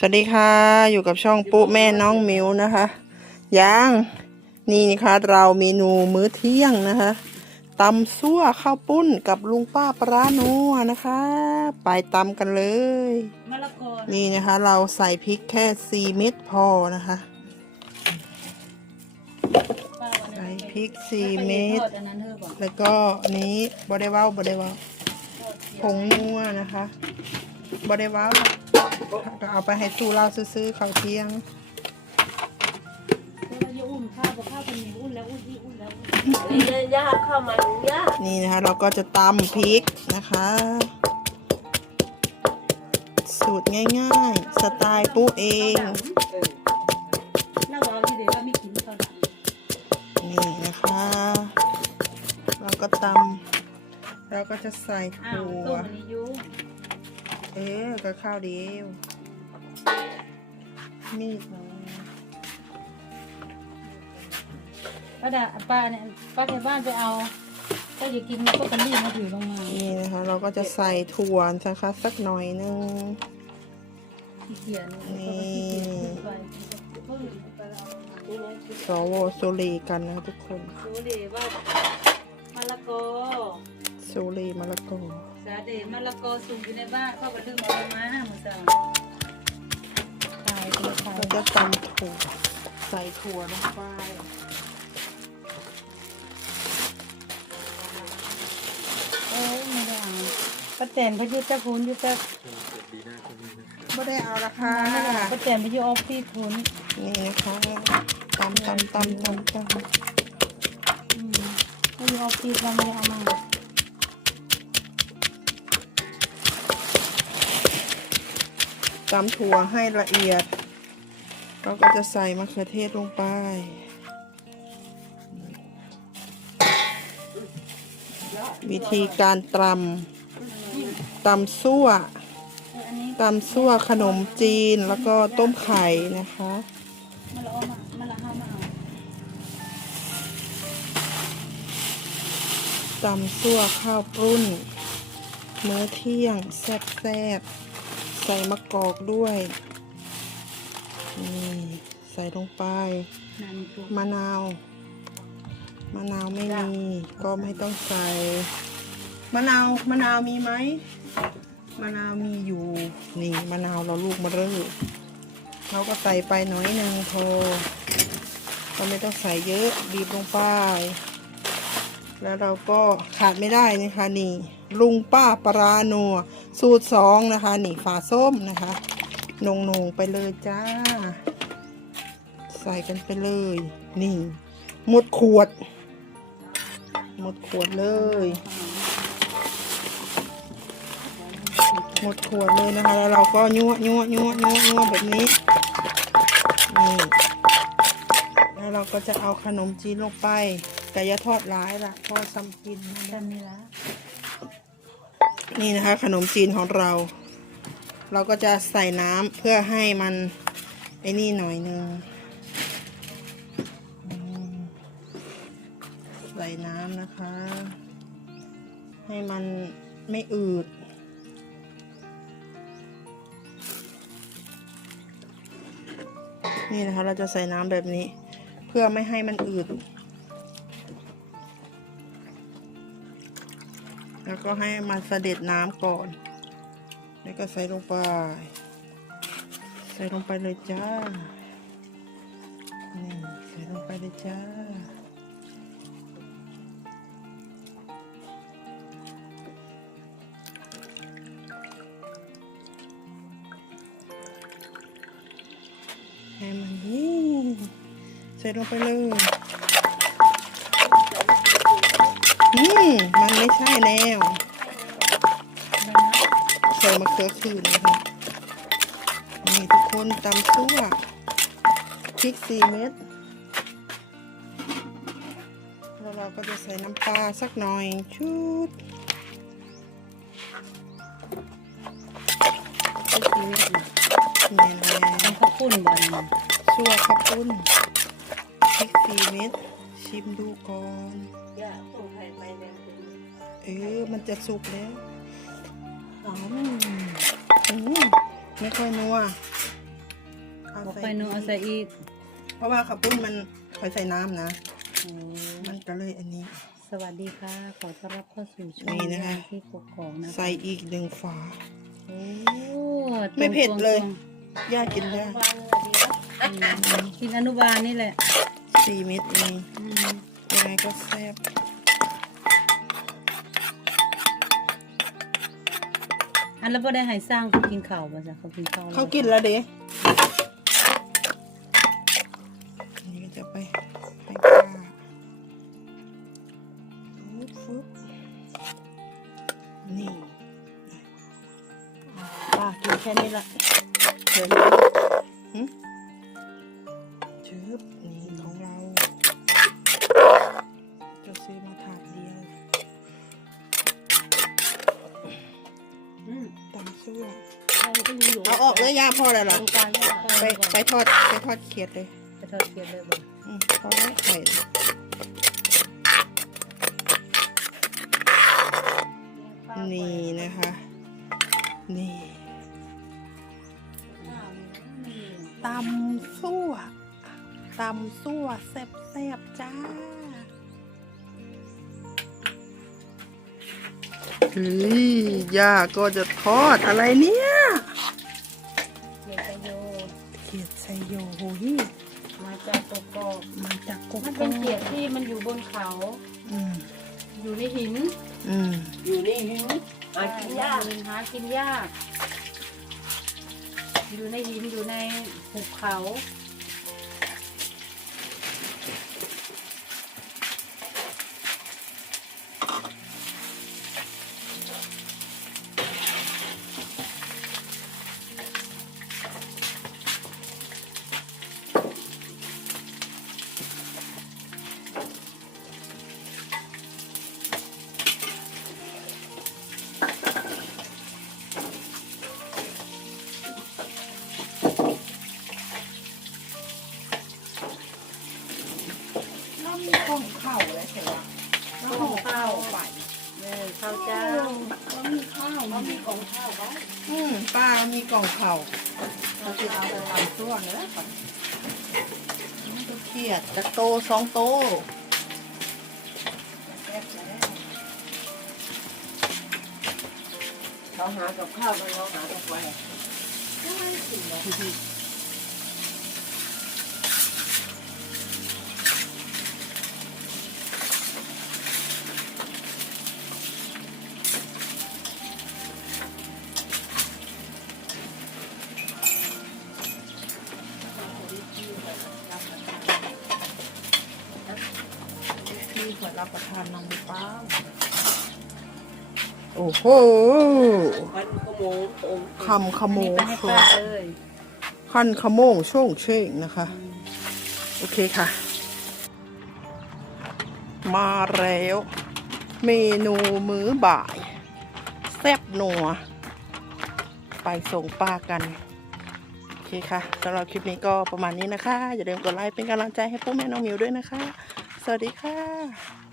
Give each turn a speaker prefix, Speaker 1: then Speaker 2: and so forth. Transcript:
Speaker 1: สวัสดีค่ะ อยู่กับช่องปุ๊แม่น้องมิวนะคะยังนี่นะคะเราเมนูมื้อเที่ยงนะคะตำซั่วข้าวปุ้นกับลุงป้าปลาร้านัวนะคะ ไปตำกันเลย
Speaker 2: มะละกอ
Speaker 1: นี่นะคะ เราใส่พริกแค่สี่เม็ดพอนะคะ
Speaker 2: ป้าวันนั้น
Speaker 1: ใส่พริกสี่
Speaker 2: ไป
Speaker 1: เม็ด
Speaker 2: ทอดอันนั้นเธอบอก
Speaker 1: แล้วก็อันนี้บไดเว้าบไดเว้าผงนัวนะคะบไดเว้า ก็เอาไปให้ตู้เราซื้อๆข้าวเที่ยง
Speaker 2: เธอจะอุ่นข้าวกับข้าวเป็นหนึ่งอุ่นแล้วอุ่นที่อุ่นแล้ว
Speaker 3: นี่เลยย่าเข้ามาย่า
Speaker 1: นี่นะคะ เราก็จะตำพริกนะคะ สูตรง่ายๆ สไตล์ปุ๊เอง
Speaker 2: เล่าเอาที่เดี๋ยวว่าไม่กินตอนหลัง
Speaker 1: นี่นะคะ เราก็ตำเราก็จะใส่
Speaker 2: อ้าว
Speaker 1: ถั่
Speaker 2: ต้
Speaker 1: ว
Speaker 2: มอันนี้อยู
Speaker 1: เอ๊ะก็ข้าวเดียวมีดหน่อย
Speaker 2: ป้าดาป้าเนี่ยป้าแถวบ้านไปเอาก็อย่ากินก็กันรีบมาถือลงมา
Speaker 1: นี่นะคะ เราก็จะใส่ถั่วนะคะสักหน่อยนึง
Speaker 2: ขี้เกียจ
Speaker 1: นี่
Speaker 2: ไปก็อยู่ไปเอามา
Speaker 1: สวโซลีกันนะคะทุกคน
Speaker 2: ดูดิว่า มะละกอ
Speaker 1: โซลีมะละกอ
Speaker 2: สาเดมะละกอสูงอยู่ในบ้านเข้าไปลืมเอาลงมาห้าหมื่นสามขายไปขาย
Speaker 1: เราจะตำถั่วใส่ถั่วลงไป
Speaker 2: เอ้ยไม่ได้ป้าแตนพยุทธพูนยุทธ
Speaker 1: ไม่ได้เอาละค่ะ
Speaker 2: ป้าแตนพยุทธออฟฟี่พูน
Speaker 1: นี่นะคะตำตำตำตำตำ
Speaker 2: อืม พยุทธออฟฟี่เราไม่ได้เอามา
Speaker 1: ตำถั่วให้ละเอียด เราก็จะใส่มะเขือเทศลงไป วิธีการตำตำซั่วตำซั่วขนมจีนแล้วก็ต้มไข่นะคะ ตำซั่วข้าวปรุ้น มื้อเที่ยงแซ่บๆ ใส่มะกอกด้วย นี่ใส่ลงไป
Speaker 2: นั่นคือ
Speaker 1: มะนาว มะนาวไม่มี ก็ไม่ต้องใส่ มะนาว มะนาวมีไหม มะนาวมีอยู่ นี่มะนาวเราลูกมะเรื่อเราก็ใส่ไปหน่อยหนึ่งพอเราไม่ต้องใส่เยอะ บีบลงไป แล้วเราก็ขาดไม่ได้นะคะนี่ลุงป้าปลาร้านัวสูตรสองนะคะนี่ฝาส้มนะคะนงนงๆไปเลยจ้า ใส่กันไปเลย นี่ หมดขวด หมดขวดเลย หมดขวดเลยนะคะ แล้วเราก็ยั่วยั่วยั่วยั่วยั่วแบบนี้นี่แล้วเราก็จะเอาขนมจีนลงไป แต่อย่าทอดร้ายล่ะทอดซ้ำกินนะ
Speaker 2: กันนี่ละ
Speaker 1: นี่นะคะ ขนมจีนของเรา เราก็จะใส่น้ำเพื่อให้มันไอ้นี่หน่อยนึงอืมใส่น้ำนะคะ ให้มันไม่อืดนี่นะคะเราจะใส่น้ำแบบนี้ เพื่อไม่ให้มันอืด แล้วก็ให้มันเสด็จน้ำก่อน แล้วก็ใส่ลงไป ใส่ลงไปเลยจ้า นี่ใส่ลงไปเลยจ้า ให้มันนี่ใส่ลงไปเลย อืมมันไม่ใช่แล้วใส่มะเขือคืนนะคะนี่ทุกคนตำซั่วพริกสี่เม็ดแล้วเราก็จะใส่น้ำปลาสักหน่อยชุดพริกสี่เม็ดนี่แหละ
Speaker 2: ต้องข้าวปุ้นบ่อน
Speaker 1: ซั่วข้าวปุ้นพริกสี่เม็ด ชิมดูก่อน
Speaker 3: ย่าต้องไข่ไปเนี่ย
Speaker 1: เออ มันจะสุกแล้วอ๋ออืมไม่ค่อยนัวข้าว
Speaker 2: บอก
Speaker 1: ใส่
Speaker 2: ไปหนูเอาใส่อีก
Speaker 1: เพราะว่าข้าวปุ้นมันคอยใส่น้ำนะ
Speaker 2: โอ้
Speaker 1: มันก็เลยอันนี้
Speaker 2: สวัสดีค่ะ ขอต้อนรับเข้าสู่ช่
Speaker 1: นี่
Speaker 2: อง
Speaker 1: นะคะ
Speaker 2: ยายที่กกอกนะคะ
Speaker 1: ใส่อีกหนึ่งฝา
Speaker 2: โอ้
Speaker 1: ไม่เผ็ดเลย
Speaker 2: ตรง
Speaker 1: ย่ากินได้
Speaker 3: วางเลยดีนะ
Speaker 2: ๆอืมกินอนุบาลนี่แหละ
Speaker 1: สี่เม็ดเอง
Speaker 2: อืม
Speaker 1: ยังไงก็แซ่บ
Speaker 2: อันแล้วบ่ได้ให้สร้างเขากินข้าวบ่จ้ะเขากินข้าวแล้ว
Speaker 1: เขากินแล้วเด้อันนี้ก็จะไปให้ป้าฟึบฟึบนี่ป้ากินแค่นี้ละเดี๋ยวน
Speaker 3: ก็มีอยู่
Speaker 1: เอาออกเลยย่าพอแล้ว
Speaker 3: ตร
Speaker 1: ล่ะ
Speaker 3: งกลางก็
Speaker 1: ไปไปทอดไปทอดเขียดเลย
Speaker 2: ไปทอดเกี๊ยวเลยบ่
Speaker 1: อืมพอแล้วไข่นี่นะคะ นี่ตำซั่วตำซั่วแซ่บแซ่บๆจ้าเฮ้ยย่าก็จะทอดอะไรเนี่ย
Speaker 2: เกี๊ยวไก่โย
Speaker 1: เขียดไชโยโหย
Speaker 2: มาจากกกอก
Speaker 1: มาจากก
Speaker 2: มัน
Speaker 1: ก
Speaker 2: เป็น
Speaker 1: อก
Speaker 2: เกี๊ยวที่มันอยู่บนเขา
Speaker 1: อืม
Speaker 2: อยู่ในหิน
Speaker 1: อืม
Speaker 3: อยู่นี่หิวหากินยาก
Speaker 2: หินหากินยาก อยู่ในหินอยู่ในหุบเขา
Speaker 1: มีกล่องข้าเราจะเอาไปทำส่วนแล้อก่อนนี่ก็เครียดจะโตสองโต
Speaker 3: เขาหากับข้าวมันเราหากับไว้
Speaker 1: ที่ เปิดรับประทานน้ำเปล่าโอ้โห
Speaker 3: วันขโมงองค์
Speaker 1: คำขโม
Speaker 2: นี่
Speaker 1: ง
Speaker 2: ไปให้
Speaker 1: นขโมงช่วงเช่งนะคะ โอเคค่ะ มาแล้ว เมนูมื้อบ่าย แซ่บนัว ไปส่งป้ากันโอเคค่ะสำหรับคลิปนี้ก็ประมาณนี้นะคะ อย่าลืมกดไลค์เป็นกำลังใจให้พวกแม่น้องมิวด้วยนะคะ วัสดีค่ะ